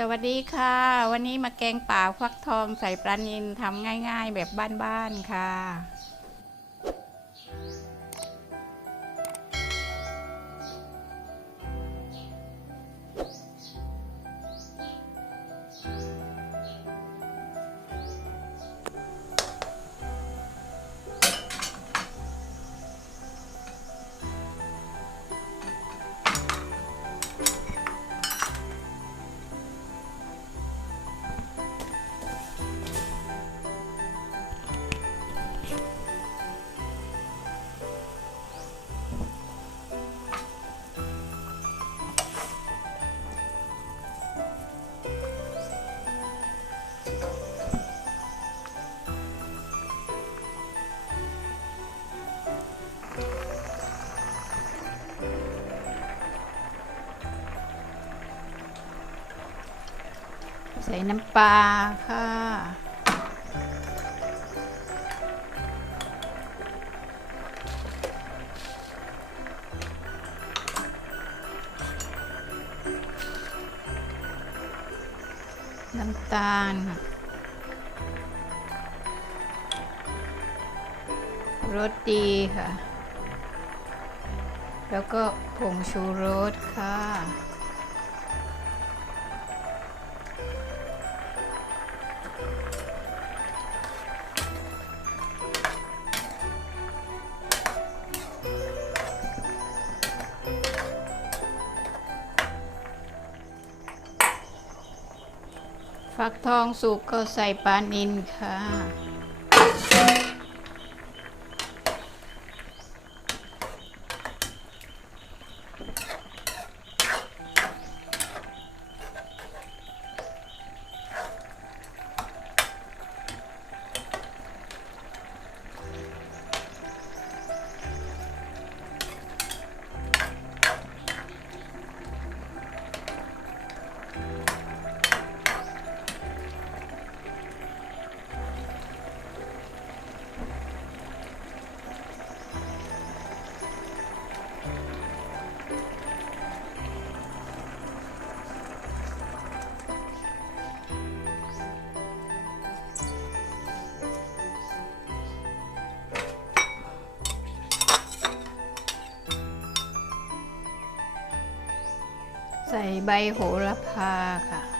สวัสดีค่ะ วันนี้มาแกงป่าฟักทองใส่ปลานิลทำง่าย ๆ แบบบ้านๆค่ะ ใส่น้ำปลาค่ะ น้ำตาลรสดีค่ะ แล้วก็ผงชูรสค่ะ ฟักทองสุกก็ใส่ปลานินค่ะ ใส่ใบโหระพาค่ะ